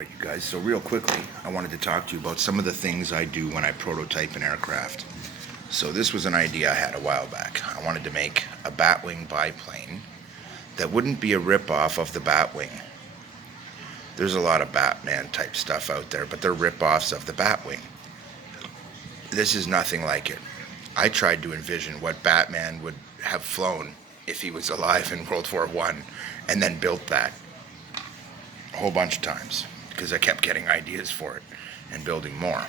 Right, you guys, so real quickly, I wanted to talk to you about some of the things I do when I prototype an aircraft. So this was an idea I had a while back. I wanted to make a Batwing biplane that wouldn't be a rip-off of the Batwing. There's a lot of Batman type stuff out there, but they're rip-offs of the Batwing. This is nothing like it. I tried to envision what Batman would have flown if he was alive in World War I, and then built that a whole bunch of times because I kept getting ideas for it and building more.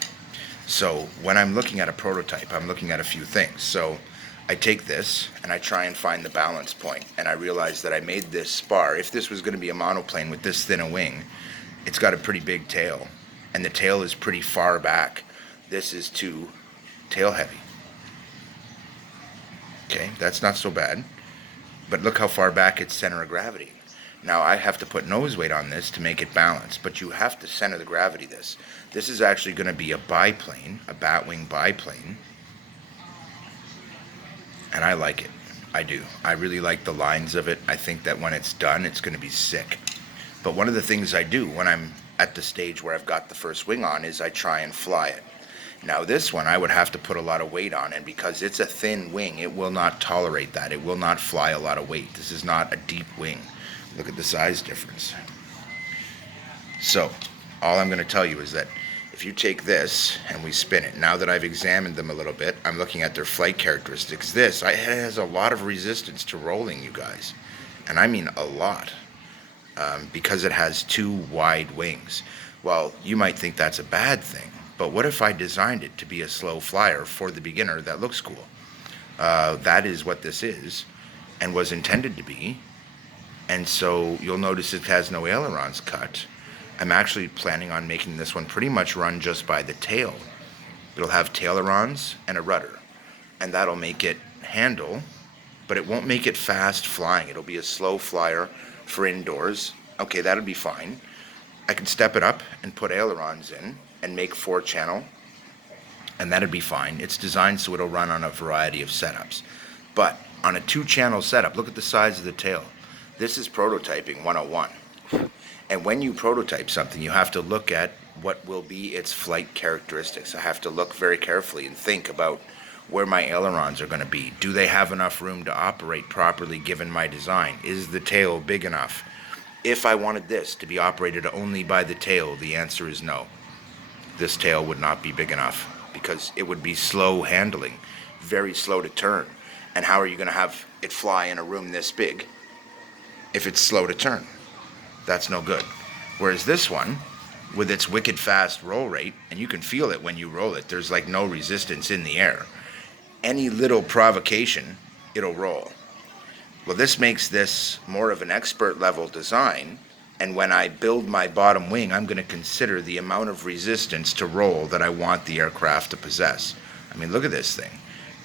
So when I'm looking at a prototype, I'm looking at a few things. So I take this and I try and find the balance point, and I realize that I made this spar. If this was going to be a monoplane with this thin a wing, it's got a pretty big tail, and the tail is pretty far back. This is too tail heavy. Okay, that's not so bad, but look how far back its center of gravity. Now I have to put nose weight on this to make it balanced, but you have to center the gravity this. This is actually going to be a biplane, a Batwing biplane, and I like it. I do. I really like the lines of it. I think that when it's done, it's going to be sick. But one of the things I do when I'm at the stage where I've got the first wing on is I try and fly it. Now this one I would have to put a lot of weight on, and because it's a thin wing, it will not tolerate that. It will not fly a lot of weight. This is not a deep wing. Look at the size difference. So all I'm going to tell you is that if you take this and we spin it, now that I've examined them a little bit, I'm looking at their flight characteristics. It has a lot of resistance to rolling, you guys, and I mean a lot, because it has two wide wings. Well, you might think that's a bad thing, but what if I designed it to be a slow flyer for the beginner that looks cool? That is what this is and was intended to be. And so you'll notice it has no ailerons cut. I'm actually planning on making this one pretty much run just by the tail. It'll have tailerons and a rudder, and that'll make it handle, but it won't make it fast flying. It'll be a slow flyer for indoors. Okay, that'll be fine. I can step it up and put ailerons in and make 4-channel, and that'd be fine. It's designed so it'll run on a variety of setups. But on a 2-channel setup, look at the size of the tail. This is prototyping 101. And when you prototype something, you have to look at what will be its flight characteristics. I have to look very carefully and think about where my ailerons are going to be. Do they have enough room to operate properly given my design? Is the tail big enough? If I wanted this to be operated only by the tail, the answer is no. This tail would not be big enough because it would be slow handling, very slow to turn. And how are you going to have it fly in a room this big if it's slow to turn? That's no good. Whereas this one, with its wicked fast roll rate, and you can feel it when you roll it, there's like no resistance in the air. Any little provocation, it'll roll. Well, this makes this more of an expert level design, and when I build my bottom wing, I'm going to consider the amount of resistance to roll that I want the aircraft to possess. I mean, look at this thing.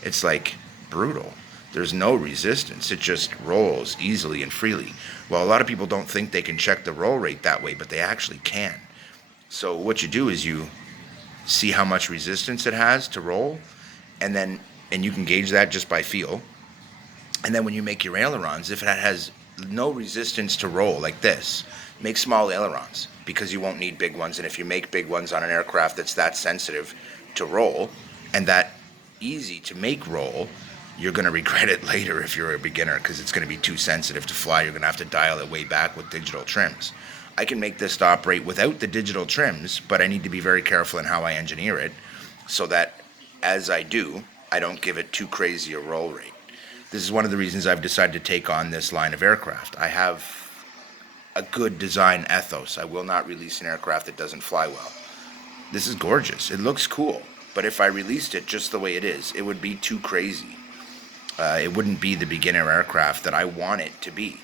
It's like brutal. There's no resistance. It just rolls easily and freely. Well, a lot of people don't think they can check the roll rate that way, but they actually can. So what you do is you see how much resistance it has to roll, and you can gauge that just by feel. And then when you make your ailerons, if it has no resistance to roll like this, make small ailerons because you won't need big ones. And if you make big ones on an aircraft that's that sensitive to roll and that easy to make roll, you're going to regret it later if you're a beginner because it's going to be too sensitive to fly. You're going to have to dial it way back with digital trims. I can make this to operate without the digital trims, but I need to be very careful in how I engineer it so that as I do, I don't give it too crazy a roll rate. This is one of the reasons I've decided to take on this line of aircraft. I have a good design ethos. I will not release an aircraft that doesn't fly well. This is gorgeous. It looks cool, but if I released it just the way it is, it would be too crazy. It wouldn't be the beginner aircraft that I want it to be.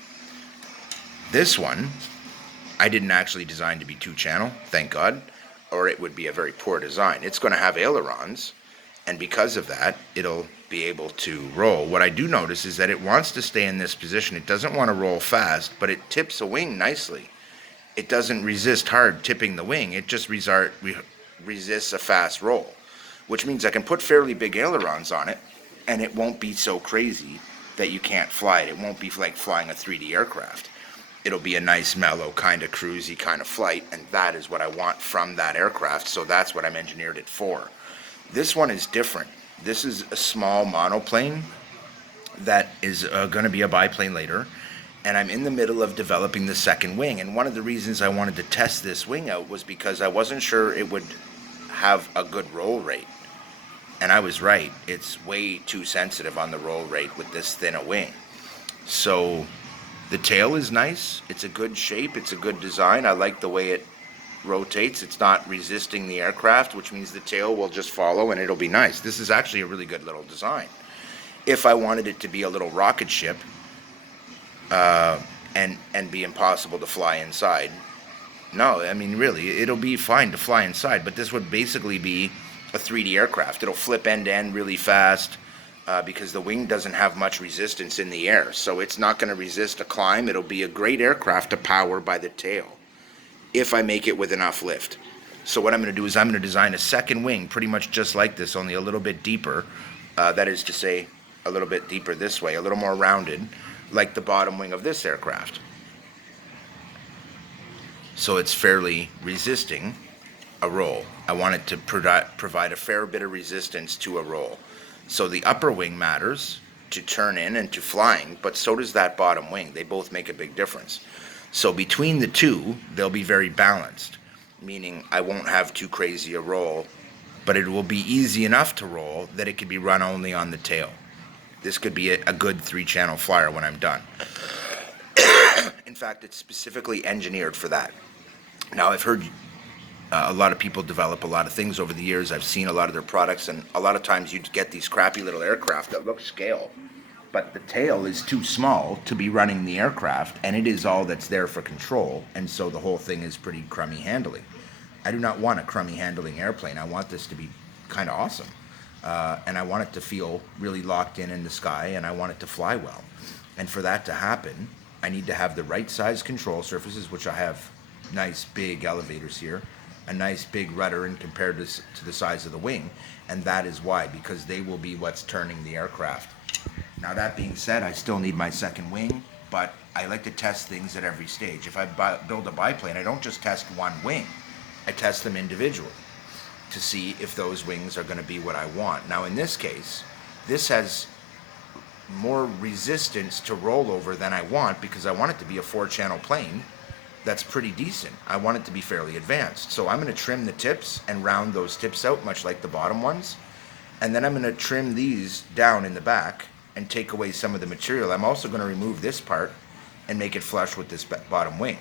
This one, I didn't actually design to be 2-channel, thank God, or it would be a very poor design. It's going to have ailerons, and because of that, it'll be able to roll. What I do notice is that it wants to stay in this position. It doesn't want to roll fast, but it tips a wing nicely. It doesn't resist hard tipping the wing. It just resists a fast roll, which means I can put fairly big ailerons on it, and it won't be so crazy that you can't fly it. It won't be like flying a 3D aircraft. it'll be a nice, mellow, kind of cruisy kind of flight, and that is what I want from that aircraft, so that's what I'm engineered it for. This one is different. This is a small monoplane that is going to be a biplane later, and I'm in the middle of developing the second wing. And one of the reasons I wanted to test this wing out was because I wasn't sure it would have a good roll rate. And I was right. It's way too sensitive on the roll rate with this thin a wing. So the tail is nice. It's a good shape. It's a good design. I like the way it rotates. It's not resisting the aircraft, which means the tail will just follow and it'll be nice. This is actually a really good little design. If I wanted it to be a little rocket ship and be impossible to fly inside, no, I mean really, it'll be fine to fly inside, but this would basically be a 3D aircraft. It'll flip end to end really fast because the wing doesn't have much resistance in the air, so it's not going to resist a climb. It'll be a great aircraft to power by the tail if I make it with enough lift. So what I'm going to do is I'm going to design a second wing pretty much just like this, only a little bit deeper. That is to say, a little bit deeper this way, a little more rounded, like the bottom wing of this aircraft. So it's fairly resisting a roll. I want it to provide a fair bit of resistance to a roll. So the upper wing matters to turn in and to flying, but so does that bottom wing. They both make a big difference. So between the two, they'll be very balanced, meaning I won't have too crazy a roll, but it will be easy enough to roll that it could be run only on the tail. This could be a good 3-channel flyer when I'm done. In fact, it's specifically engineered for that. Now, I've heard a lot of people develop a lot of things over the years. I've seen a lot of their products, and a lot of times you get these crappy little aircraft that look scale, but the tail is too small to be running the aircraft, and it is all that's there for control, and so the whole thing is pretty crummy handling. I do not want a crummy handling airplane. I want this to be kind of awesome. And I want it to feel really locked in the sky, and I want it to fly well. And for that to happen, I need to have the right size control surfaces, which I have nice big elevators here, a nice big rudder and compared to the size of the wing, and that is why, because they will be what's turning the aircraft. Now that being said, I still need my second wing, but I like to test things at every stage. If I build a biplane, I don't just test one wing, I test them individually to see if those wings are going to be what I want. Now in this case, this has more resistance to rollover than I want because I want it to be a 4-channel plane that's pretty decent. I want it to be fairly advanced. So I'm going to trim the tips and round those tips out much like the bottom ones. And then I'm going to trim these down in the back and take away some of the material. I'm also going to remove this part and make it flush with this bottom wing.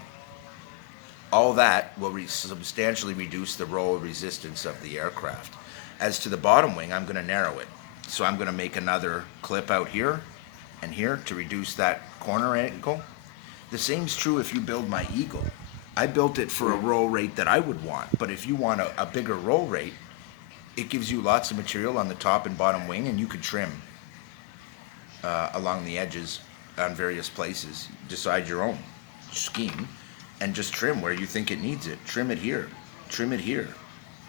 All that will substantially reduce the roll resistance of the aircraft. As to the bottom wing, I'm going to narrow it. So I'm going to make another clip out here and here to reduce that corner angle. The same's true if you build my Eagle. I built it for a roll rate that I would want, but if you want a bigger roll rate, it gives you lots of material on the top and bottom wing, and you could trim along the edges on various places. Decide your own scheme and just trim where you think it needs it. Trim it here,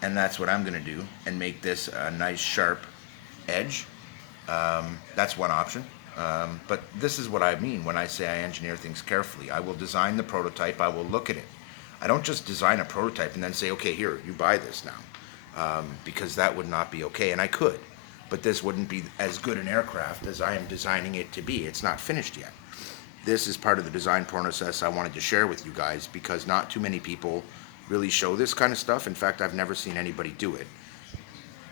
and that's what I'm going to do, and make this a nice sharp edge. That's one option. But this is what I mean when I say I engineer things carefully. I will design the prototype, I will look at it. I don't just design a prototype and then say, okay, here, you buy this now, because that would not be okay, and I could, but this wouldn't be as good an aircraft as I am designing it to be. It's not finished yet. This is part of the design process I wanted to share with you guys because not too many people really show this kind of stuff. In fact, I've never seen anybody do it,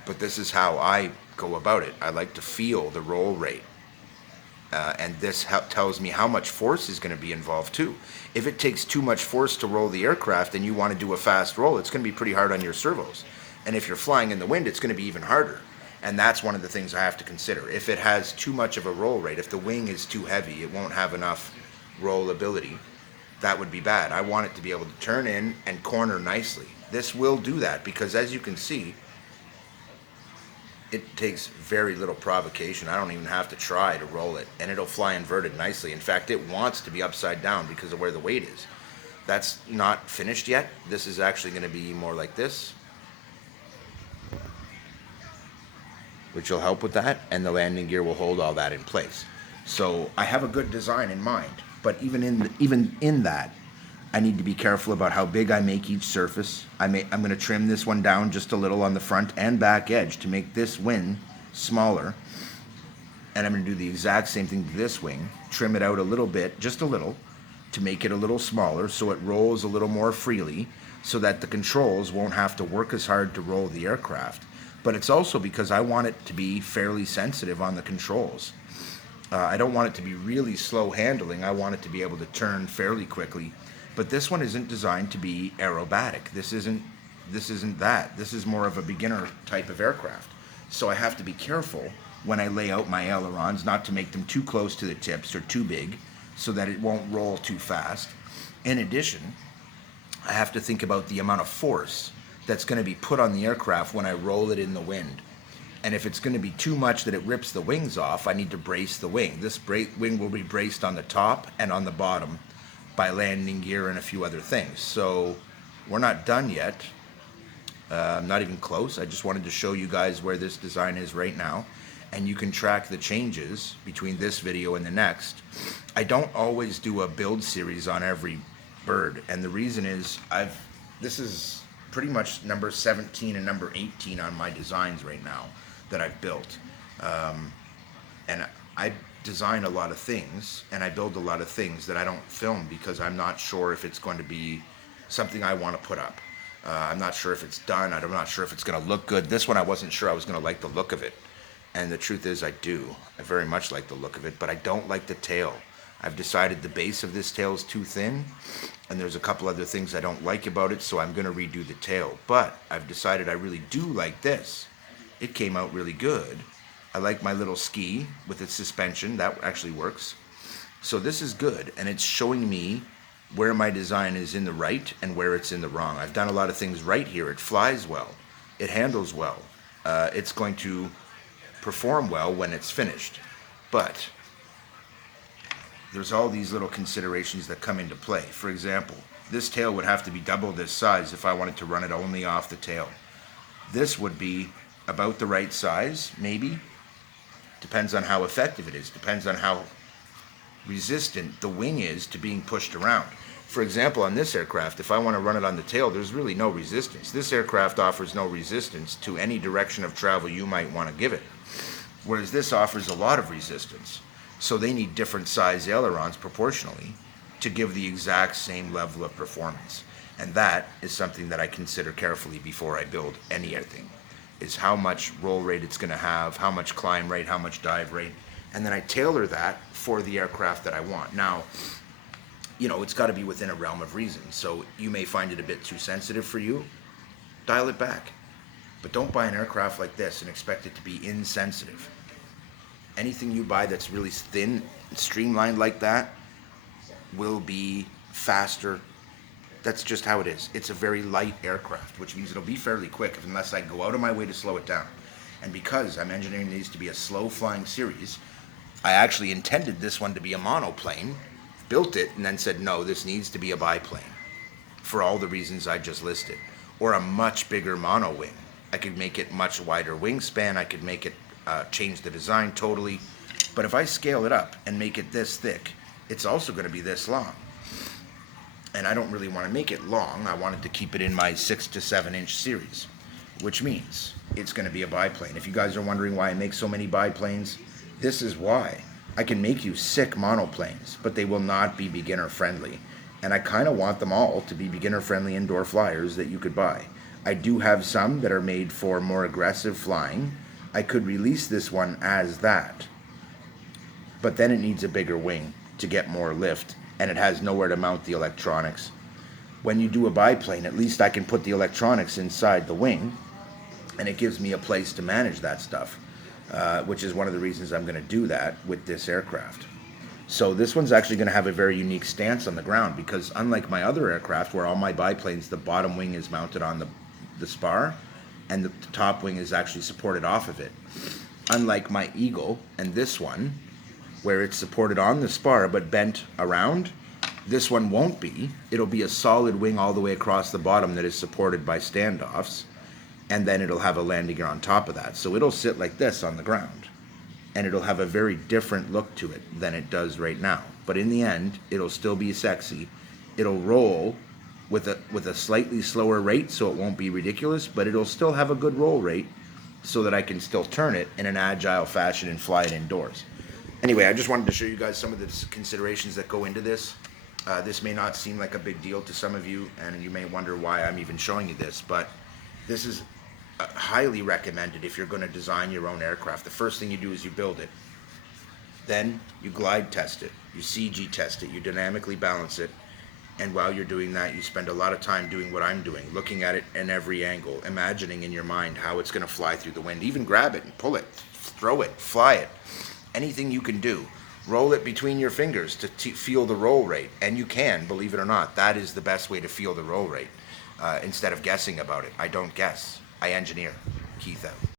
but this is how I go about it. I like to feel the roll rate. And this tells me how much force is going to be involved too. If it takes too much force to roll the aircraft and you want to do a fast roll, it's going to be pretty hard on your servos. And if you're flying in the wind, it's going to be even harder. And that's one of the things I have to consider. If it has too much of a roll rate, if the wing is too heavy, it won't have enough roll ability, that would be bad. I want it to be able to turn in and corner nicely. This will do that because, as you can see, it takes very little provocation. I don't even have to try to roll it, and it'll fly inverted nicely. In fact, it wants to be upside down because of where the weight is. That's not finished yet. This is actually going to be more like this, which will help with that, and the landing gear will hold all that in place. So I have a good design in mind. But even in that, I need to be careful about how big I make each surface. I'm going to trim this one down just a little on the front and back edge to make this wing smaller. And I'm going to do the exact same thing to this wing. Trim it out a little bit, just a little, to make it a little smaller so it rolls a little more freely, so that the controls won't have to work as hard to roll the aircraft. But it's also because I want it to be fairly sensitive on the controls. I don't want it to be really slow handling. I want it to be able to turn fairly quickly. But this one isn't designed to be aerobatic. This isn't that. This is more of a beginner type of aircraft. So I have to be careful when I lay out my ailerons not to make them too close to the tips or too big so that it won't roll too fast. In addition, I have to think about the amount of force that's going to be put on the aircraft when I roll it in the wind. And if it's going to be too much that it rips the wings off, I need to brace the wing. This wing will be braced on the top and on the bottom by landing gear and a few other things. So we're not done yet. Not even close. I just wanted to show you guys where this design is right now. And you can track the changes between this video and the next. I don't always do a build series on every bird. And the reason is this is pretty much number 17 and number 18 on my designs right now that I've built. And I design a lot of things and I build a lot of things that I don't film because I'm not sure if it's going to be something I want to put up. I'm not sure if it's done. I'm not sure if it's going to look good. This one I wasn't sure I was going to like the look of it. And the truth is I do. I very much like the look of it, but I don't like the tail. I've decided the base of this tail is too thin, and there's a couple other things I don't like about it, so I'm going to redo the tail. But I've decided I really do like this. It came out really good. I like my little ski with its suspension. That actually works. So this is good, and it's showing me where my design is in the right and where it's in the wrong. I've done a lot of things right here. It flies well. It handles well. It's going to perform well when it's finished. But there's all these little considerations that come into play. For example, this tail would have to be double this size if I wanted to run it only off the tail. This would be about the right size, maybe. Depends on how effective it is. Depends on how resistant the wing is to being pushed around. For example, on this aircraft, if I want to run it on the tail, there's really no resistance. This aircraft offers no resistance to any direction of travel you might want to give it. Whereas this offers a lot of resistance. So they need different size ailerons proportionally to give the exact same level of performance. And that is something that I consider carefully before I build anything, is how much roll rate it's going to have, how much climb rate, how much dive rate, and then I tailor that for the aircraft that I want. Now, it's got to be within a realm of reason. So you may find it a bit too sensitive for you. Dial it back. But don't buy an aircraft like this and expect it to be insensitive. Anything you buy that's really thin, streamlined like that, will be faster. That's just how it is. It's a very light aircraft, which means it'll be fairly quick unless I go out of my way to slow it down. And because I'm engineering these to be a slow flying series, I actually intended this one to be a monoplane, built it, and then said, no, this needs to be a biplane for all the reasons I just listed. Or a much bigger mono wing. I could make it much wider wingspan. I could make it change the design totally. But if I scale it up and make it this thick, it's also going to be this long. And I don't really want to make it long. I wanted to keep it in my 6 to 7 inch series, which means it's going to be a biplane. If you guys are wondering why I make so many biplanes, this is why. I can make you sick monoplanes, but they will not be beginner friendly. And I kind of want them all to be beginner friendly indoor flyers that you could buy. I do have some that are made for more aggressive flying. I could release this one as that, but then it needs a bigger wing to get more lift, and it has nowhere to mount the electronics. When you do a biplane, at least I can put the electronics inside the wing, and it gives me a place to manage that stuff, which is one of the reasons I'm going to do that with this aircraft. So this one's actually going to have a very unique stance on the ground, because unlike my other aircraft where all my biplanes, the bottom wing is mounted on the spar and the top wing is actually supported off of it. Unlike my Eagle and this one, where it's supported on the spar but bent around, this one won't be. It'll be a solid wing all the way across the bottom that is supported by standoffs, and then it'll have a landing gear on top of that. So it'll sit like this on the ground. and it'll have a very different look to it than it does right now. But in the end, it'll still be sexy. It'll roll with a slightly slower rate, so it won't be ridiculous, but it'll still have a good roll rate so that I can still turn it in an agile fashion and fly it indoors. Anyway, I just wanted to show you guys some of the considerations that go into this. This may not seem like a big deal to some of you, and you may wonder why I'm even showing you this, but this is highly recommended if you're going to design your own aircraft. The first thing you do is you build it. Then you glide test it, you CG test it, you dynamically balance it, and while you're doing that, you spend a lot of time doing what I'm doing, looking at it in every angle, imagining in your mind how it's going to fly through the wind. Even grab it and pull it, throw it, fly it. Anything you can do. Roll it between your fingers to feel the roll rate. And you can, believe it or not, that is the best way to feel the roll rate. Instead of guessing about it. I don't guess. I engineer. Keith out.